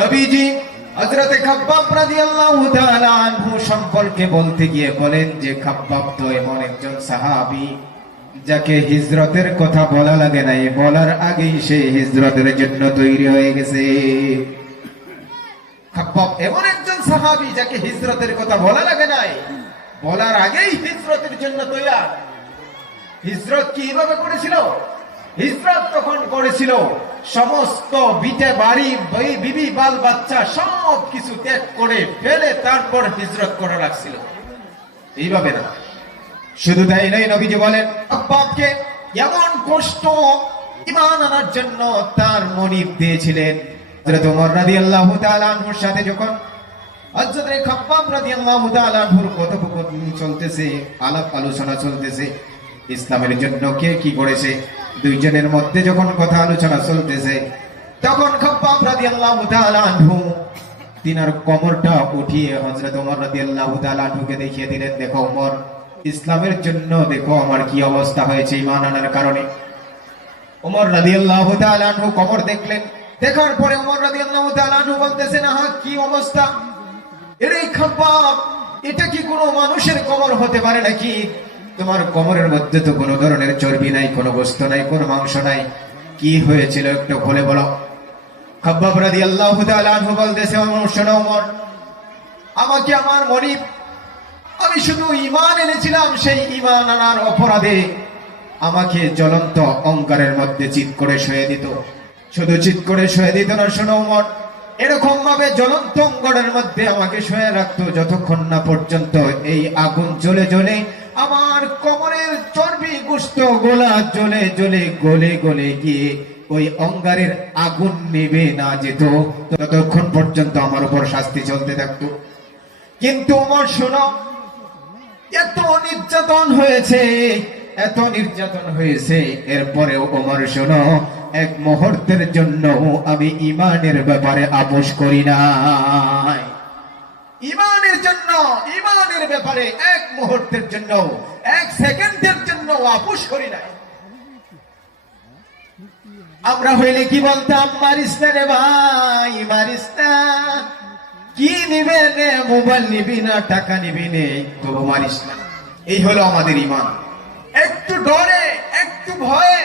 নবীজি হযরত খাব্বাব রাদিয়াল্লাহু তাআলা আনহু সম্পর্কে বলতে গিয়ে বলেন যে খাব্বাব তো এমন একজন সাহাবী যাকে হিজরতের কথা বলা লাগে নাই, বলার আগেই সে হিজরতের জন্য তৈরি হয়ে গেছে। খাব্বাব এমন একজন সাহাবী যাকে হিজরতের কথা বলা লাগে নাই, বলার আগেই হিজরতের জন্য তৈরি। হিজরত কিভাবে করেছিল? হিজরত তখন করেছিল সমস্ত বিটে বাড়ি বিবি বাল বাচ্চা সব কিছু ত্যাগ করে ফেলে তারপর হিজরত করা লাগছিল, এইভাবে না। শুধু তাই নয়, নবীজি বলেন খাব্বাবকে এমন কষ্ট ঈমান আনার জন্য তার মনিব দিয়েছিলেন। হযরত ওমর রাদিয়াল্লাহু তাআলা আনহুর সাথে যখন হযরত খাব্বাব রাদিয়াল্লাহু তাআলা আনহুর কথোপকথন চলতেছে, আলাপ আলোচনা চলতেছে, ইসলামের জন্য কে কি করেছে, দুইজনের মধ্যে যখন কথা আলোচনা চলতেছে, তখন খাব্বাব রাদিয়াল্লাহু তাআলা আনহু তিনার কোমরটা উঠিয়ে হযরত ওমর রাদিয়াল্লাহু তাআলা আনহুকে দেখিয়ে দিলেন, দেখো ওমর, ইসলামের জন্য দেখো আমার কি অবস্থা হয়েছে ঈমান আনার কারণে। ওমর রাদিয়াল্লাহু তাআলা আনহু কোমর দেখলেন, দেখার পরে ওমর রাদিয়াল্লাহু তাআলা আনহু বলতেছেন, আহা কি অবস্থা, এই খাব্বাব, এটা কি কোনো মানুষের কোমর হতে পারে নাকি? তোমার কোমরের মধ্যে তো কোনো ধরনের চর্বি নাই, কোনো গোশত নাই, কোনো মাংস নাই, কি হয়েছিল একটু খুলে বলো। খাব্বাব রাদিয়াল্লাহু তাআলা আনহু বলতেছে, শোনো ওমর, আমাকে আমার মনিব, আমি শুধু ঈমান এনেছিলাম, সেই ঈমান আনার অপরাধে আমাকে জ্বলন্ত অঙ্গারের মধ্যে চিৎ করে শুয়ে দিত। শুধু চিৎ করে শুয়ে দিত না, শোনো ওমর, এরকম ভাবে জ্বলন্ত অঙ্গারের মধ্যে আমাকে শুয়ে রাখতো যতক্ষণ না পর্যন্ত এই আগুন জ্বলে জ্বলে আমার কোমরের চর্বি গোশত গোলা জ্বলে জ্বলে গলে গলে গিয়ে ওই অঙ্গারের আগুন নেবে না যেত, ততক্ষণ পর্যন্ত আমার উপর শাস্তি চলতে থাকতো। কিন্তু ওমর শোনো, এত নির্যাতন হয়েছে, এত নির্যাতন হয়েছে, এরপরেও ওমর শোনো, এক মুহূর্তের জন্য আমি ঈমানের ব্যাপারে আপোষ করি নাই। ঈমানের জন্য, ঈমানের ব্যাপারে এক মুহূর্তের জন্য, এক সেকেন্ডের জন্য আপোষ করি নাই। আমরা হইলে কি বলতাম, মারিস না রে ভাই, মারিস না, কি নিবে নে, মোবাইল নিবি না, টাকা নিবি নে, তবু মারিস না। এই হলো আমাদের ঈমান। একটু ডরে, একটু ভয়ে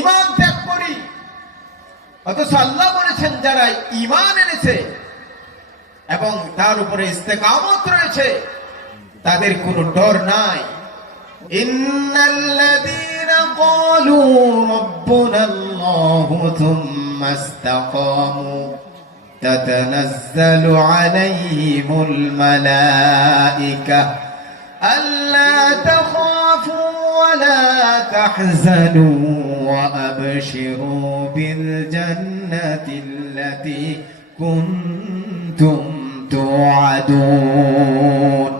ঈমান ত্যাগ করি, অথচ আল্লাহ বলেছেন যারা ঈমান এনেছে এবং তার উপরে ইস্তেকামত রয়েছে তাদের কোনো ডর নাই। ইন্নাল্লাযীনা ক্বালু রাব্বুনাল্লাহু থুম্মা ইসতাকামু তাতানাজ্জালু আলাইহিমুল মালায়েকা আল্লা তাখাফু ওয়া লা তাহজানু ওয়া আবশিরু বিল জান্নাতিল্লাতী কুনতুম তুআদুন।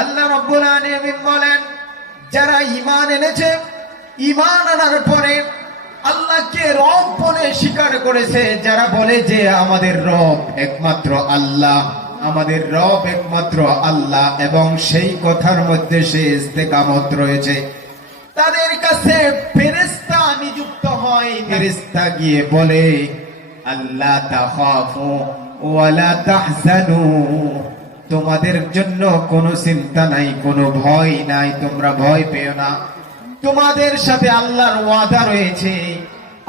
আল্লাহ রাব্বুল আলামিন বলেন, যারা ঈমান এনেছে, ঈমান আনার পরে আল্লাহকে রব বলে স্বীকার করেছে, যারা বলে যে আমাদের রব একমাত্র আল্লাহ, আমাদের রব একমাত্র আল্লাহ, এবং সেই কথার মধ্যে সে ইস্তেকামত রয়েছে, তাদের কাছে ফেরেশতা নিযুক্ত হয়। ফেরেশতা গিয়ে বলে, আল্লাহ তাখাফু ওয়া লা তাহজানু, তোমাদের জন্য কোনো চিন্তা নাই, কোনো ভয় নাই, তোমরা ভয় পেও না, তোমাদের সাথে আল্লাহর ওয়াদা রয়েছে।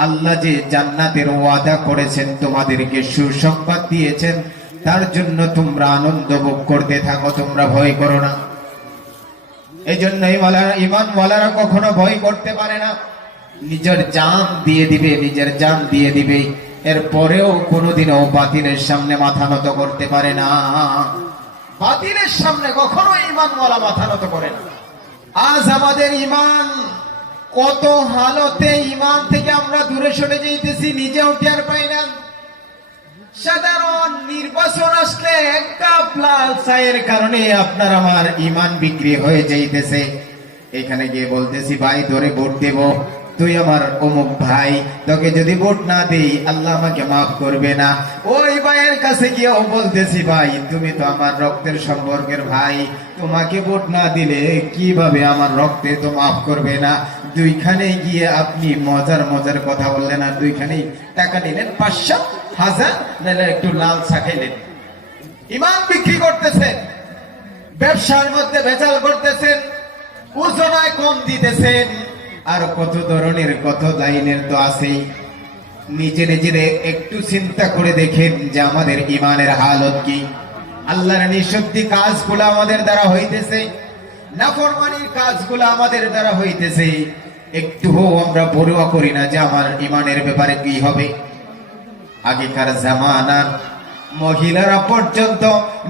আল্লাহ যে জান্নাতের ওয়াদা করেছেন, তোমাদেরকে সুসংবাদ দিয়েছেন, তার জন্য তোমরা আনন্দ ভোগ করতে থাকো, তোমরা ভয় করো না। এই জন্যই ঈমানওয়ালারা কখনো ভয় করতে পারে না, নিজের জান দিয়ে দিবে, নিজের জান দিয়ে দিবে, এরপরেও কোনোদিনও বাতিলের সামনে মাথা নত করতে পারে না। বাতিলের সামনে কখনো ঈমানওয়ালা মাথা নত করে না। আজ আমাদের ঈমান কত হালতে, ঈমান থেকে আমরা দূরে সরে যাইতেছি, নিজেও টের পাই না। সাধারণ নির্বাচন আসলে এক কাপ লাল চায়ের কারণে আপনার আমার ঈমান বিক্রি হয়ে যাইতেছে। এখানে গিয়ে বলতেছি, ভাই তোরে ভোট দেব, তুই আমার অমুক ভাই, তোকে যদি ভোট না দেই আল্লাহ আমাকে মাফ করবে না। ওই ভাইয়ের কাছে গিয়েও বলতেছি, ভাই তুমি তো আমার রক্তের সম্পর্কের ভাই, তোমাকে ভোট না দিলে কিভাবে আমার রক্তে তো মাফ করবে না। দুইখানে গিয়ে আপনি মজার মজার কথা বললেন, আর দুইখানেই টাকা নিলেন 500, হাজার নাহলে একটু লাল চা খাইলেন। ইমান বিক্রি করতেছেন, ব্যবসার মধ্যে ভেজাল করতেছেন, ওজনায় কম দিতেছেন, আর কত ধরনের কত লাইনের তো আছেই। নিজে নিজের একটু চিন্তা করে দেখেন যে আমাদের ইমানের হালত কি। আল্লাহর নিষিদ্ধ কাজগুলো আমাদের দ্বারা হইতেছে, নাফরমানির কাজগুলো আমাদের দ্বারা হইতেছে, একটুও আমরা পরোয়া করি না যে আমার ইমানের ব্যাপারে কি হবে। আগেকার জামানার মহিলারা পর্যন্ত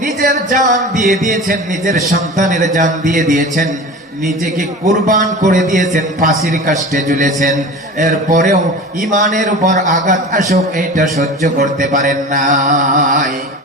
নিজের জান দিয়ে দিয়েছেন, নিজের সন্তানের জান দিয়ে দিয়েছেন, নিজেকে কুরবান করে দিয়েছেন, ফাঁসির কাষ্টে ঝুলেছেন। এরপরেও ইমানের উপর আঘাত আসুক এটা সহ্য করতে পারেন নাই।